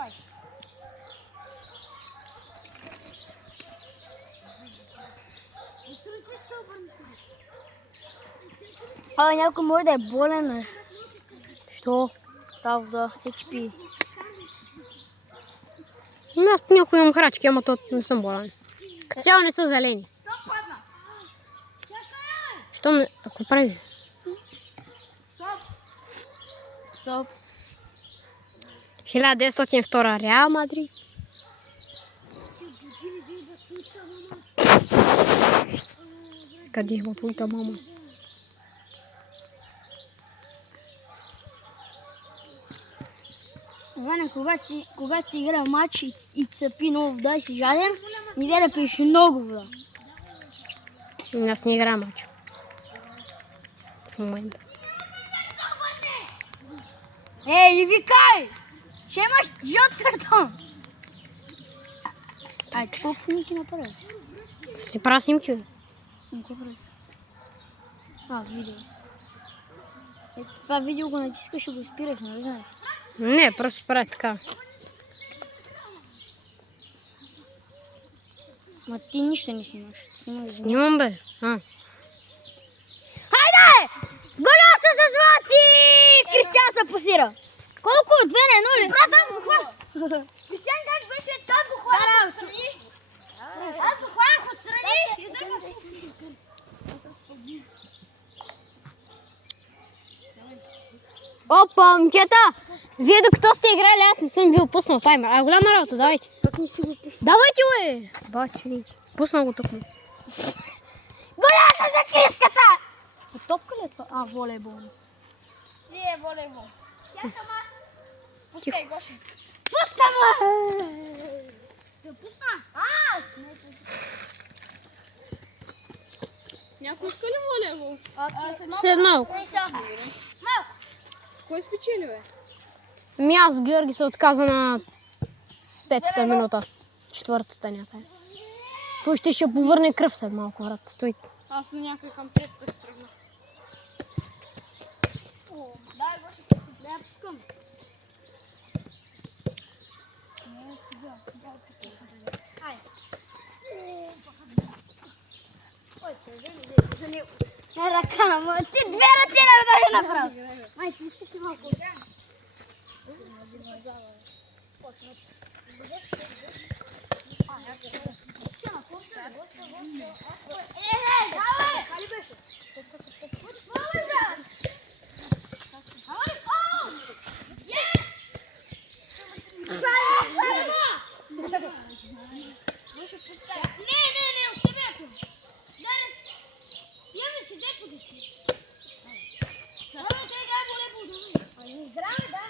Давай. А, някой може да е болен, бе. Що? Правда, всеки пие. Аз някой имам храчки, ама то не съм болен. Като цяло не са зелени. Що ме... Ако прави? Стоп. 1902 Реал Мадрид. Къде има твоята мама? Ваня, когато си игра матч и цъпи много вода и си жаден, не дай да пиеш много вода. Аз не играя мач. В момента. Ей, не викай! Ще имаш жълт картон! Ай, ти колко снимки направи? Си правя снимки, бе. Какво прави? А, видео. Ето това видео го натискаш и го спираш, нали знаеш? Не, просто правя така. Ма ти нищо не снимаш. Снимаш за Снимам, бе. Хайде! Голямо се злати! Кристиан се посира. Колко? 2-0 ли? Брат, аз го хвана. Кристиан как беше? Аз го хванах отстрани. Аз го хванах отстрани. Опа, момчета! Вие докато сте играли, аз не съм бил пуснал таймер. А, голяма работа, давайте. Как не си го пуснал? Давайте, бе! Бати, видите. Пуснал го тук. Голямо се за Криската! Топка ли е това? А, волейбол. Не, волейбол. Тя съм аз. Пускай, Гоши. Пуска ме! Те пусна? Аз! Някой иска ли волейбол? След малко. Малко. Кой спечели, бе? Ми аз, Георги, се отказа на 5-та минута. 4-та някъде. Той ще повърне кръв след малко, брат. Стой. Аз на някой към третата ще тръгна. Дай, Гоши, да я пускам. Не, стига. Айде. Ой, за него. Ръка на моя. Ти две ръце не дай направо. Май, ти искаш малко. Играме, да.